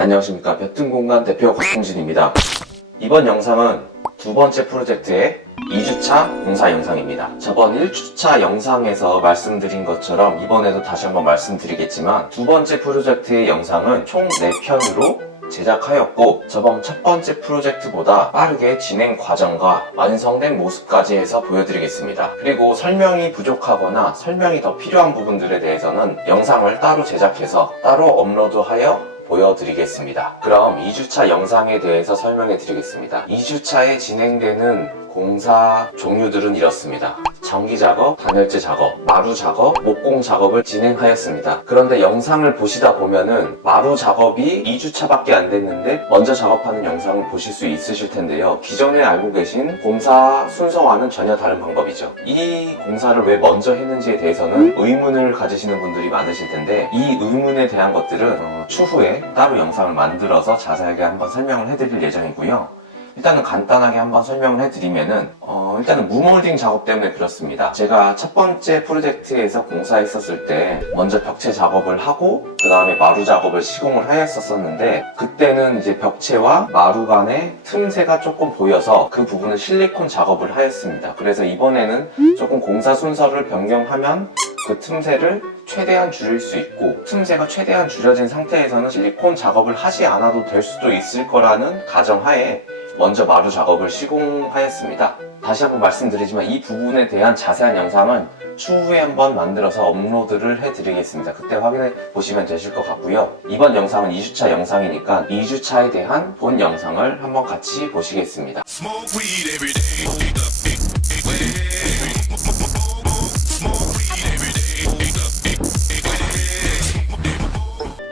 안녕하십니까. 볕든공간 대표 곽동진입니다. 이번 영상은 두 번째 프로젝트의 2주차 공사 영상입니다. 저번 1주차 영상에서 말씀드린 것처럼 이번에도 다시 한번 말씀드리겠지만 두 번째 프로젝트의 영상은 총 4편으로 제작하였고 저번 첫 번째 프로젝트보다 빠르게 진행 과정과 완성된 모습까지 해서 보여드리겠습니다. 그리고 설명이 부족하거나 설명이 더 필요한 부분들에 대해서는 영상을 따로 제작해서 따로 업로드하여 보여드리겠습니다. 그럼 2주차 영상에 대해서 설명해 드리겠습니다. 2주차에 진행되는 공사 종류들은 이렇습니다. 전기 작업, 단열재 작업, 마루 작업, 목공 작업을 진행하였습니다. 그런데 영상을 보시다 보면은 마루 작업이 2주차밖에 안 됐는데 먼저 작업하는 영상을 보실 수 있으실 텐데요. 기존에 알고 계신 공사 순서와는 전혀 다른 방법이죠. 이 공사를 왜 먼저 했는지에 대해서는 의문을 가지시는 분들이 많으실 텐데 이 의문에 대한 것들은 추후에 따로 영상을 만들어서 자세하게 한번 설명을 해드릴 예정이고요. 일단은 간단하게 한번 설명을 해드리면은 일단은 무몰딩 작업 때문에 그렇습니다. 제가 첫 번째 프로젝트에서 공사했었을 때 먼저 벽체 작업을 하고 그 다음에 마루 작업을 시공을 하였었는데 그때는 이제 벽체와 마루 간의 틈새가 조금 보여서 그 부분을 실리콘 작업을 하였습니다. 그래서 이번에는 조금 공사 순서를 변경하면 그 틈새를 최대한 줄일 수 있고 틈새가 최대한 줄여진 상태에서는 실리콘 작업을 하지 않아도 될 수도 있을 거라는 가정하에 먼저 마루 작업을 시공하였습니다. 다시 한번 말씀드리지만 이 부분에 대한 자세한 영상은 추후에 한번 만들어서 업로드를 해드리겠습니다. 그때 확인해 보시면 되실 것 같고요. 이번 영상은 2주차 영상이니까 2주차에 대한 본 영상을 한번 같이 보시겠습니다.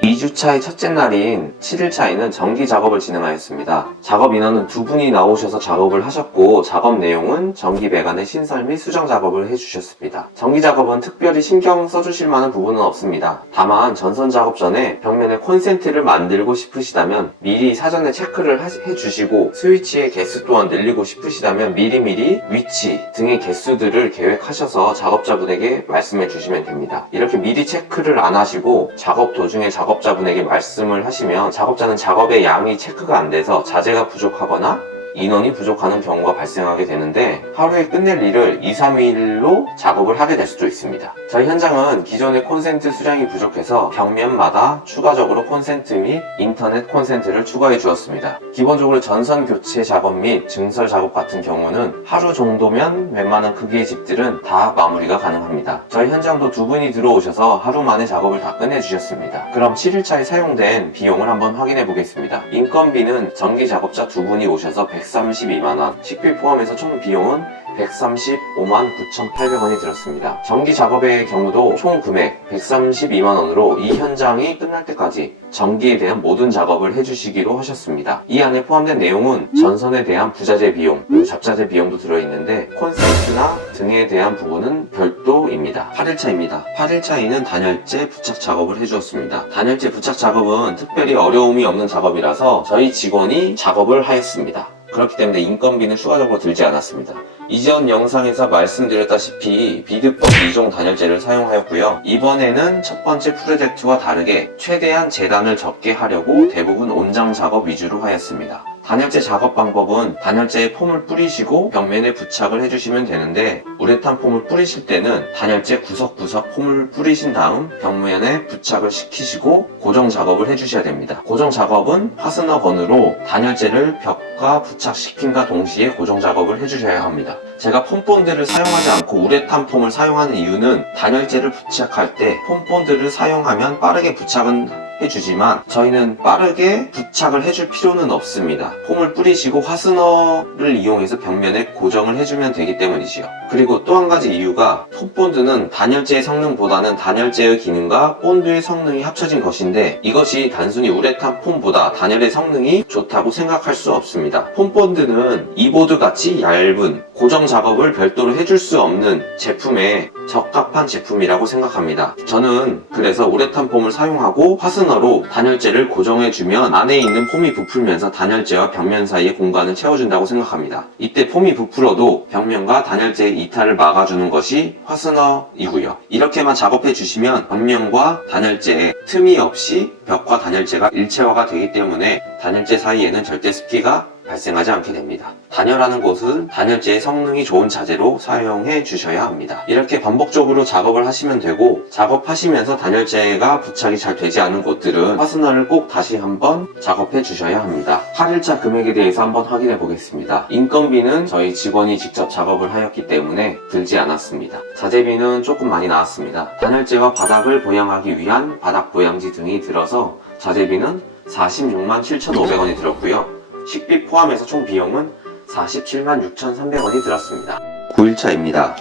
2주차의 첫째 날인 7일차에는 전기 작업을 진행하였습니다. 작업 인원은 2분이 나오셔서 작업을 하셨고 작업 내용은 전기 배관의 신설 및 수정 작업을 해주셨습니다. 전기 작업은 특별히 신경 써주실 만한 부분은 없습니다. 다만 전선 작업 전에 벽면에 콘센트를 만들고 싶으시다면 미리 사전에 체크를 해주시고 스위치의 개수 또한 늘리고 싶으시다면 미리미리 위치 등의 개수들을 계획하셔서 작업자분에게 말씀해 주시면 됩니다. 이렇게 미리 체크를 안 하시고 작업 도중에 작업자분에게 말씀을 하시면 작업자는 작업의 양이 체크가 안 돼서 자재가 부족하거나 인원이 부족하는 경우가 발생하게 되는데 하루에 끝낼 일을 2, 3일로 작업을 하게 될 수도 있습니다. 저희 현장은 기존의 콘센트 수량이 부족해서 벽면마다 추가적으로 콘센트 및 인터넷 콘센트를 추가해 주었습니다. 기본적으로 전선 교체 작업 및 증설 작업 같은 경우는 하루 정도면 웬만한 크기의 집들은 다 마무리가 가능합니다. 저희 현장도 2분이 들어오셔서 하루 만에 작업을 다 끝내주셨습니다. 그럼 7일차에 사용된 비용을 한번 확인해 보겠습니다. 인건비는 전기 작업자 2분이 오셔서 132만원, 식비 포함해서 총 비용은 135만 9,800원이 들었습니다. 전기 작업의 경우도 총 금액 132만원으로 이 현장이 끝날 때까지 전기에 대한 모든 작업을 해주시기로 하셨습니다. 이 안에 포함된 내용은 전선에 대한 부자재 비용, 그리고 잡자재 비용도 들어있는데 콘센트나 등에 대한 부분은 별도입니다. 8일차입니다. 8일차에는 단열재 부착 작업을 해주었습니다. 단열재 부착 작업은 특별히 어려움이 없는 작업이라서 저희 직원이 작업을 하였습니다. 그렇기 때문에 인건비는 추가적으로 들지 않았습니다. 이전 영상에서 말씀드렸다시피 비드법 2종 단열재를 사용하였고요. 이번에는 첫 번째 프로젝트와 다르게 최대한 재단을 적게 하려고 대부분 온장 작업 위주로 하였습니다. 단열재 작업 방법은 단열재에 폼을 뿌리시고 벽면에 부착을 해주시면 되는데 우레탄 폼을 뿌리실 때는 단열재 구석구석 폼을 뿌리신 다음 벽면에 부착을 시키시고 고정 작업을 해주셔야 됩니다. 고정 작업은 파스너 건으로 단열재를 벽과 부착시킨과 동시에 고정 작업을 해주셔야 합니다. 제가 폼본드를 사용하지 않고 우레탄 폼을 사용하는 이유는 단열재를 부착할 때 폼본드를 사용하면 빠르게 부착은 해주지만 저희는 빠르게 부착을 해줄 필요는 없습니다. 폼을 뿌리시고 화스너를 이용해서 벽면에 고정을 해주면 되기 때문이지요. 그리고 또 한 가지 이유가 폼본드는 단열재의 성능보다는 단열재의 기능과 본드의 성능이 합쳐진 것인데 이것이 단순히 우레탄 폼보다 단열의 성능이 좋다고 생각할 수 없습니다. 폼본드는 이보드 같이 얇은 고정 작업을 별도로 해줄 수 없는 제품에 적합한 제품이라고 생각합니다. 저는 그래서 우레탄 폼을 사용하고 파스너로 단열재를 고정해주면 안에 있는 폼이 부풀면서 단열재와 벽면 사이의 공간을 채워준다고 생각합니다. 이때 폼이 부풀어도 벽면과 단열재의 이탈을 막아주는 것이 파스너이고요. 이렇게만 작업해주시면 벽면과 단열재에 틈이 없이 벽과 단열재가 일체화가 되기 때문에 단열재 사이에는 절대 습기가 발생하지 않게 됩니다. 단열하는 곳은 단열재의 성능이 좋은 자재로 사용해 주셔야 합니다. 이렇게 반복적으로 작업을 하시면 되고, 작업하시면서 단열재가 부착이 잘 되지 않은 곳들은 파스너를 꼭 다시 한번 작업해 주셔야 합니다. 8일차 금액에 대해서 한번 확인해 보겠습니다. 인건비는 저희 직원이 직접 작업을 하였기 때문에 들지 않았습니다. 자재비는 조금 많이 나왔습니다. 단열재와 바닥을 보양하기 위한 바닥 보양지 등이 들어서 자재비는 46만 7,500원이 들었고요. 식비 포함해서 총 비용은 47만 6,300원이 들었습니다. 9일차입니다.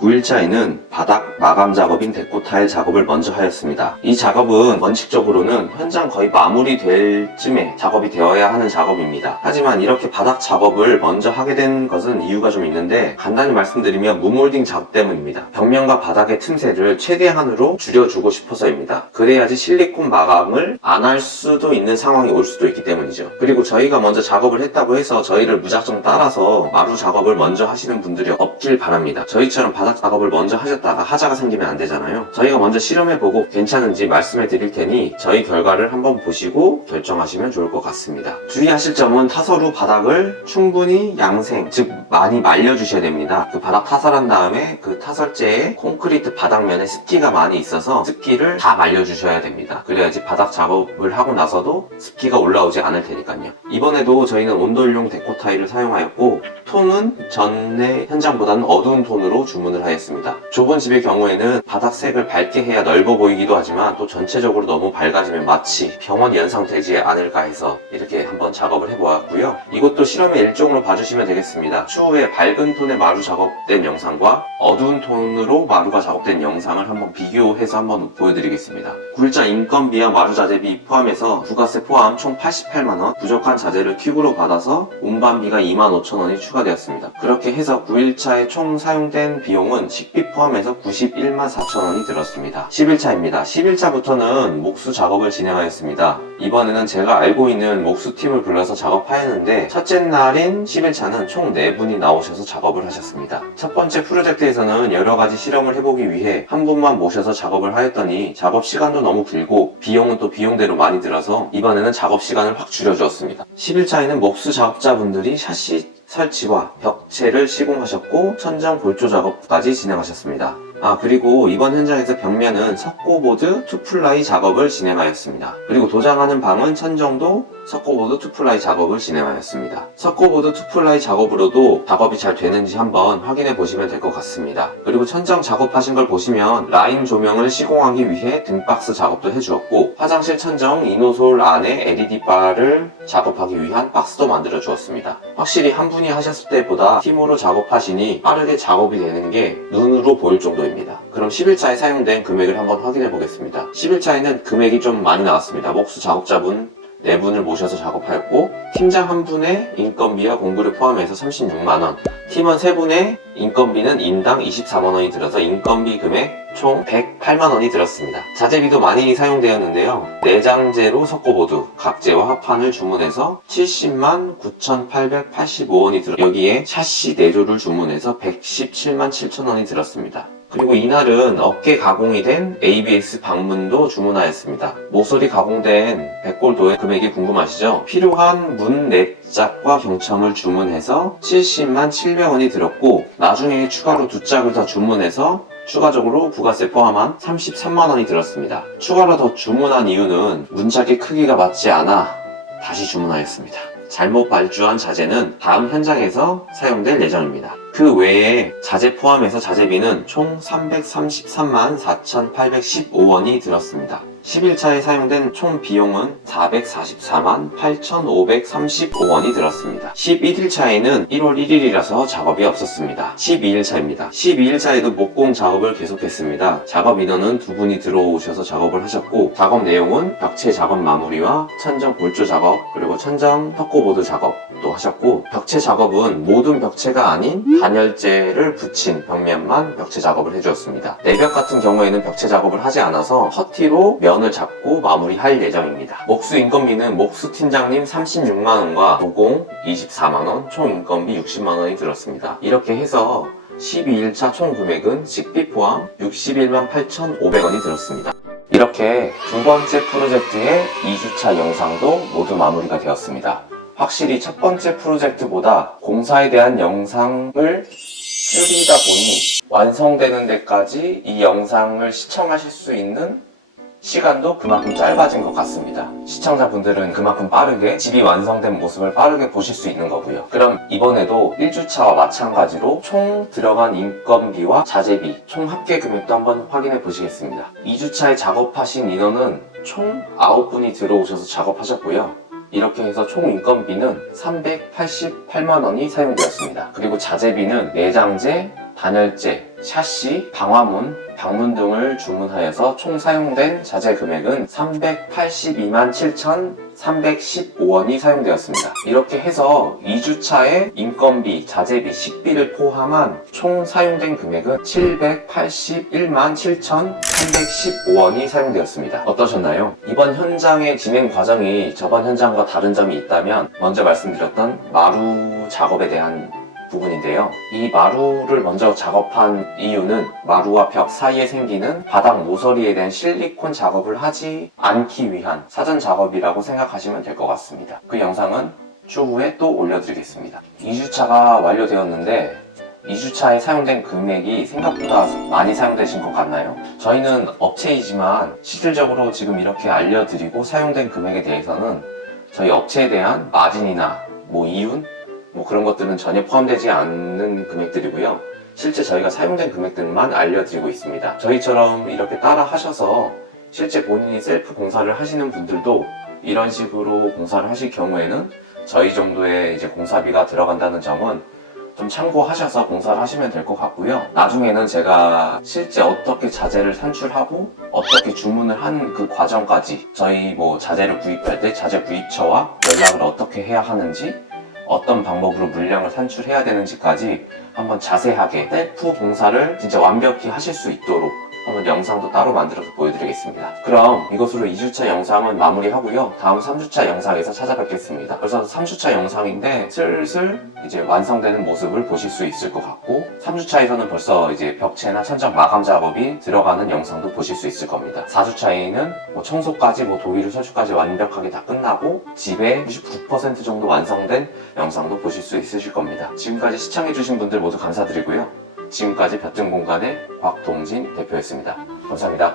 9일차에는 바닥 마감 작업인 데코 타일 작업을 먼저 하였습니다. 이 작업은 원칙적으로는 현장 거의 마무리될 쯤에 작업이 되어야 하는 작업입니다. 하지만 이렇게 바닥 작업을 먼저 하게 된 것은 이유가 좀 있는데, 간단히 말씀드리면 무몰딩 작업 때문입니다. 벽면과 바닥의 틈새를 최대한으로 줄여주고 싶어서입니다. 그래야지 실리콘 마감을 안 할 수도 있는 상황이 올 수도 있기 때문이죠. 그리고 저희가 먼저 작업을 했다고 해서 저희를 무작정 따라서 마루 작업을 먼저 하시는 분들이 없길 바랍니다. 저희처럼 바닥 작업을 먼저 하셨다가 하자가 생기면 안 되잖아요. 저희가 먼저 실험해보고 괜찮은지 말씀해 드릴 테니 저희 결과를 한번 보시고 결정하시면 좋을 것 같습니다. 주의하실 점은 타설 후 바닥을 충분히 양생, 즉 많이 말려주셔야 됩니다. 그 바닥 타설한 다음에 그 타설재에 콘크리트 바닥면에 습기가 많이 있어서 습기를 다 말려주셔야 됩니다. 그래야지 바닥 작업을 하고 나서도 습기가 올라오지 않을 테니까요. 이번에도 저희는 온돌용 데코 타일을 사용하였고, 톤은 전에 현장보다는 어두운 톤으로 주문을 하였습니다. 좁은 집의 경우에는 바닥색을 밝게 해야 넓어 보이기도 하지만 또 전체적으로 너무 밝아지면 마치 병원 연상되지 않을까 해서 이렇게 한번 작업을 해보았고요. 이것도 실험의 일종으로 봐주시면 되겠습니다. 추후에 밝은 톤의 마루 작업된 영상과 어두운 톤으로 마루가 작업된 영상을 한번 비교해서 한번 보여드리겠습니다. 9일차 인건비와 마루 자재비 포함해서 부가세 포함 총 88만원, 부족한 자재를 퀵으로 받아서 운반비가 25,000원이 추가되었습니다. 그렇게 해서 9일차에 총 사용된 비용은 식비 포함해서 91만 4천원이 들었습니다. 11차입니다. 11차부터는 목수 작업을 진행하였습니다. 이번에는 제가 알고 있는 목수팀을 불러서 작업하였는데, 첫째 날인 11차는 총 4분이 나오셔서 작업을 하셨습니다. 첫 번째 프로젝트에서는 여러가지 실험을 해보기 위해 한 분만 모셔서 작업을 하였더니 작업 시간도 너무 길고 비용은 또 비용대로 많이 들어서 이번에는 작업 시간을 확 줄여주었습니다. 11차에는 목수 작업자분들이 샤시 설치와 벽체를 시공하셨고 천정 골조 작업까지 진행하셨습니다. 그리고 이번 현장에서 벽면은 석고보드 투플라이 작업을 진행하였습니다. 그리고 도장하는 방은 천정도 석고보드 투플라이 작업을 진행하였습니다. 석고보드 투플라이 작업으로도 작업이 잘 되는지 한번 확인해 보시면 될 것 같습니다. 그리고 천정 작업하신 걸 보시면 라인 조명을 시공하기 위해 등박스 작업도 해주었고, 화장실 천정 이노솔 안에 LED바를 작업하기 위한 박스도 만들어 주었습니다. 확실히 한 분이 하셨을 때보다 팀으로 작업하시니 빠르게 작업이 되는 게 눈으로 보일 정도입니다. 그럼 11차에 사용된 금액을 한번 확인해 보겠습니다. 11차에는 금액이 좀 많이 나왔습니다. 목수 작업자분 4분을 모셔서 작업하였고, 팀장 1분의 인건비와 공구를 포함해서 36만원, 팀원 3분의 인건비는 인당 24만원이 들어서 인건비 금액 총 108만원이 들었습니다. 자재비도 많이 사용되었는데요. 내장재로 석고보드, 각재와 합판을 주문해서 70만 9,885원이 들어, 여기에 샤시 내조를 주문해서 117만 7천원이 들었습니다. 그리고 이날은 어깨 가공이 된 ABS 방문도 주문하였습니다. 모서리 가공된 백골도의 금액이 궁금하시죠? 필요한 문 4짝과 경첨을 주문해서 70만 700원이 들었고, 나중에 추가로 2짝을 더 주문해서 추가적으로 부가세 포함한 33만원이 들었습니다. 추가로 더 주문한 이유는 문짝의 크기가 맞지 않아 다시 주문하였습니다. 잘못 발주한 자재는 다음 현장에서 사용될 예정입니다. 그 외에 자재 포함해서 자재비는 총 333만 4,815원이 들었습니다. 11차에 사용된 총 비용은 444만 8,535원이 들었습니다. 11일차에는 1월 1일이라서 작업이 없었습니다. 12일차입니다. 12일차에도 목공 작업을 계속했습니다. 작업 인원은 2분이 들어오셔서 작업을 하셨고, 작업 내용은 벽체 작업 마무리와 천정 골조 작업, 그리고 천정 석고보드 작업, 작업도 하셨고, 벽체 작업은 모든 벽체가 아닌 단열재를 붙인 벽면만 벽체 작업을 해주었습니다. 내벽 같은 경우에는 벽체 작업을 하지 않아서 퍼티로 면을 잡고 마무리할 예정입니다. 목수 인건비는 목수 팀장님 36만원과 도공 24만원, 총 인건비 60만원이 들었습니다. 이렇게 해서 12일차 총 금액은 식비 포함 61만 8,500원이 들었습니다. 이렇게 두 번째 프로젝트의 2주차 영상도 모두 마무리가 되었습니다. 확실히 첫 번째 프로젝트보다 공사에 대한 영상을 줄이다 보니 완성되는 데까지 이 영상을 시청하실 수 있는 시간도 그만큼 짧아진 것 같습니다. 시청자분들은 그만큼 빠르게 집이 완성된 모습을 빠르게 보실 수 있는 거고요. 그럼 이번에도 1주차와 마찬가지로 총 들어간 인건비와 자재비, 총 합계 금액도 한번 확인해 보시겠습니다. 2주차에 작업하신 인원은 총 9분이 들어오셔서 작업하셨고요. 이렇게 해서 총 인건비는 388만원이 사용되었습니다. 그리고 자재비는 내장재, 단열재, 샤시, 방화문, 방문 등을 주문하여서 총 사용된 자재 금액은 382만 7,315원이 사용되었습니다. 이렇게 해서 2주차에 인건비, 자재비, 식비를 포함한 총 사용된 금액은 781만 7,315원이 사용되었습니다. 어떠셨나요? 이번 현장의 진행 과정이 저번 현장과 다른 점이 있다면 먼저 말씀드렸던 마루 작업에 대한 부분인데요. 이 마루를 먼저 작업한 이유는 마루와 벽 사이에 생기는 바닥 모서리에 대한 실리콘 작업을 하지 않기 위한 사전 작업이라고 생각하시면 될 것 같습니다. 그 영상은 추후에 또 올려드리겠습니다. 2주차가 완료되었는데 2주차에 사용된 금액이 생각보다 많이 사용되신 것 같나요? 저희는 업체이지만 실질적으로 지금 이렇게 알려드리고 사용된 금액에 대해서는 저희 업체에 대한 마진이나 이윤 그런 것들은 전혀 포함되지 않는 금액들이고요. 실제 저희가 사용된 금액들만 알려드리고 있습니다. 저희처럼 이렇게 따라 하셔서 실제 본인이 셀프 공사를 하시는 분들도 이런 식으로 공사를 하실 경우에는 저희 정도의 이제 공사비가 들어간다는 점은 좀 참고하셔서 공사를 하시면 될 것 같고요. 나중에는 제가 실제 어떻게 자재를 산출하고 어떻게 주문을 하는 그 과정까지 저희 자재를 구입할 때 자재 구입처와 연락을 어떻게 해야 하는지 어떤 방법으로 물량을 산출해야 되는지까지 한번 자세하게 셀프 공사를 진짜 완벽히 하실 수 있도록 한번 영상도 따로 만들어서 보여드리겠습니다. 그럼 이것으로 2주차 영상은 마무리하고요. 다음 3주차 영상에서 찾아뵙겠습니다. 벌써 3주차 영상인데 슬슬 이제 완성되는 모습을 보실 수 있을 것 같고 3주차에서는 벌써 이제 벽체나 천장 마감 작업이 들어가는 영상도 보실 수 있을 겁니다. 4주차에는 청소까지 도의류 설치까지 완벽하게 다 끝나고 집에 99% 정도 완성된 영상도 보실 수 있으실 겁니다. 지금까지 시청해주신 분들 모두 감사드리고요. 지금까지 볕든 공간의 곽동진 대표였습니다. 감사합니다.